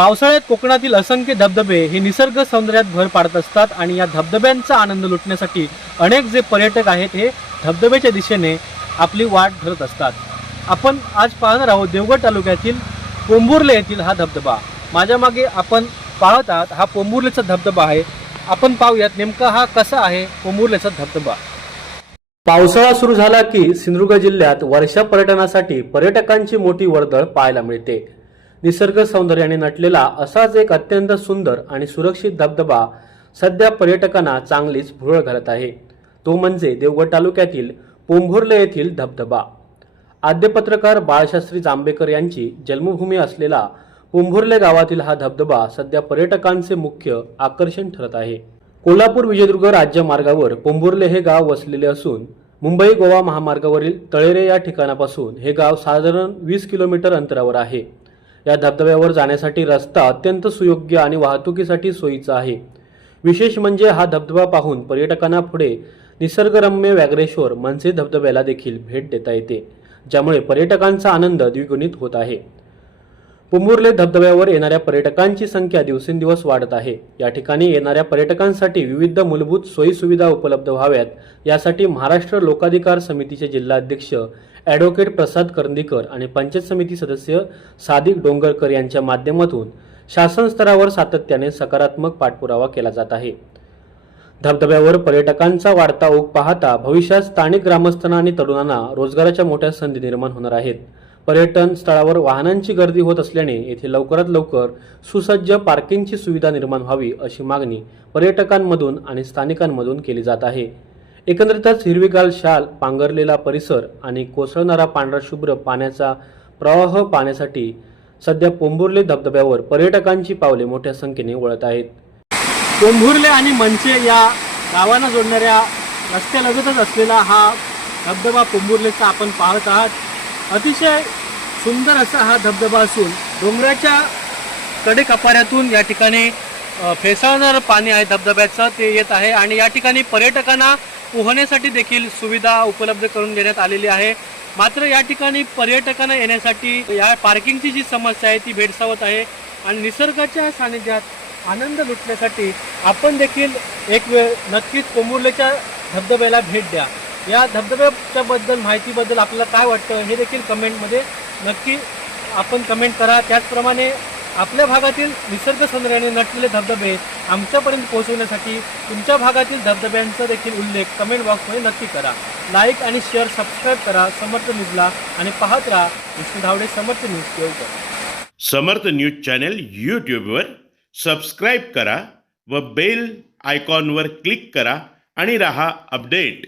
पावसाळ्यात कोकणातील असंख्य धबधबे हे निसर्ग सौंदर्यात भर पाडत असतात आणि या धबधब्यांचा आनंद लुटण्यासाठी अनेक जे पर्यटक आहेत हे धबधब्याच्या दिशेने आपली वाट धरत असतात। आपण आज पाहणार आहोत देवगड तालुक्यातील पोंभुर्ले येथील हा धबधबा। माझ्या मागे आपण पाहत आहात हा पोंभुर्लेचा धबधबा आहे। आपण पाहूयात नेमका हा कसा आहे पोंभुर्लेचा धबधबा। पावसाळा सुरू झाला की सिंधुदुर्ग जिल्ह्यात वर्षा पर्यटनासाठी पर्यटकांची मोठी वर्दळ पाहायला मिळते। निसर्ग सौंदर्याने नटलेला असाच एक अत्यंत सुंदर आणि सुरक्षित धबधबा सध्या पर्यटकांना चांगलीच भुरळ घालत आहे। तो म्हणजे देवगड तालुक्यातील पोंभुर्ले येथील धबधबा। आद्य पत्रकार बाळशास्त्री जांभेकर यांची जन्मभूमी असलेला पोंभुर्ले गावातील हा धबधबा सध्या पर्यटकांचे मुख्य आकर्षण ठरत आहे। कोल्हापूर विजयदुर्ग राज्य मार्गावर पोंभुर्ले हे गाव वसलेले असून मुंबई गोवा महामार्गावरील तळेरे या ठिकाणापासून हे गाव साधारण 20 किलोमीटर अंतरावर आहे। या धबधब्यावर जाण्यासाठी रस्ता अत्यंत सुयोग्य आणि वाहतुकीसाठी सोयीचा आहे। विशेष म्हणजे हा धबधबा पाहून पर्यटकांना पुढे निसर्गरम्य व्याघ्रेश्वर मनसे धबधब्याला देखील भेट देता येते, ज्यामुळे पर्यटकांचा आनंद द्विगुणित होत आहे। पोंभुर्ले धबधब्यावर येणाऱ्या पर्यटकांची संख्या दिवसेंदिवस वाढत आहे। या ठिकाणी येणाऱ्या पर्यटकांसाठी विविध मूलभूत सोयी सुविधा उपलब्ध व्हाव्यात यासाठी महाराष्ट्र लोकाधिकार समितीचे जिल्हाध्यक्ष ॲडव्होकेट प्रसाद करंदीकर आणि पंचायत समिती सदस्य सादिक डोंगरकर यांच्या माध्यमातून शासन स्तरावर सातत्याने सकारात्मक पाठपुरावा केला जात आहे। धबधब्यावर पर्यटकांचा वाढता ओघ पाहता भविष्यात स्थानिक ग्रामस्थांना आणि तरुणांना रोजगाराच्या मोठ्या संधी निर्माण होणार आहेत। पर्यटन स्थळावर वाहनांची गर्दी होत असल्याने येथे लवकरात लवकर सुसज्ज पार्किंगची सुविधा निर्माण व्हावी अशी मागणी पर्यटकांमधून आणि स्थानिकांमधून केली जात आहे। एकंदरीतच हिरवीगार शाल पांघरलेला परिसर आणि कोसळणारा पांढरा शुभ्र पाण्याचा प्रवाह पाहण्यासाठी सध्या पोंभुर्ले धबधब्यावर पर्यटकांची पावले मोठ्या संख्येने वळत आहेत। पोंभुर्ले आणि मनसे या गावांना जोडणाऱ्या रस्त्यालगतच असलेला हा धबधबा पोंभुर्लेचा आपण पाहत आहात। अतिशय सुंदर असा हा धबधबा असून डोंगराच्या कडेकपाऱ्यातून या ठिकाणी फेसाळणारं पाणी आहे धबधब्याचं ते येत आहे आणि या ठिकाणी पर्यटकांना पोहण्यासाठी देखील सुविधा उपलब्ध करून देण्यात आलेली आहे। मात्र या ठिकाणी पर्यटकांना येण्यासाठी या पार्किंगची जी समस्या आहे ती भेडसावत आहे आणि निसर्गाच्या सानिध्यात आनंद लुटण्यासाठी आपण देखील एक वेळ नक्कीच पोंभुर्लेच्या धबधब्याला भेट द्या। या धबधब्याच्या बद्दल माहितीबद्दल आपल्याला काय वाटतं हे देखील कमेंटमध्ये नक्की आपण कमेंट करा। त्याचप्रमाणे आपल्या भागातील निसर्ग सौंदर्याने नटलेले धबधबे आमच्यापर्यंत पोहोचवण्यासाठी तुमच्या भागातील धबधब्यांचा देखील उल्लेख कमेंट बॉक्समध्ये नक्की करा। लाईक आणि शेअर सबस्क्राईब करा समर्थ न्यूजला आणि पाहत राहा विष्णू धावडे समर्थ न्यूज देवगड। समर्थ न्यूज चॅनल यूट्यूबवर सबस्क्राईब करा व बेल आयकॉनवर क्लिक करा आणि रहा अपडेट।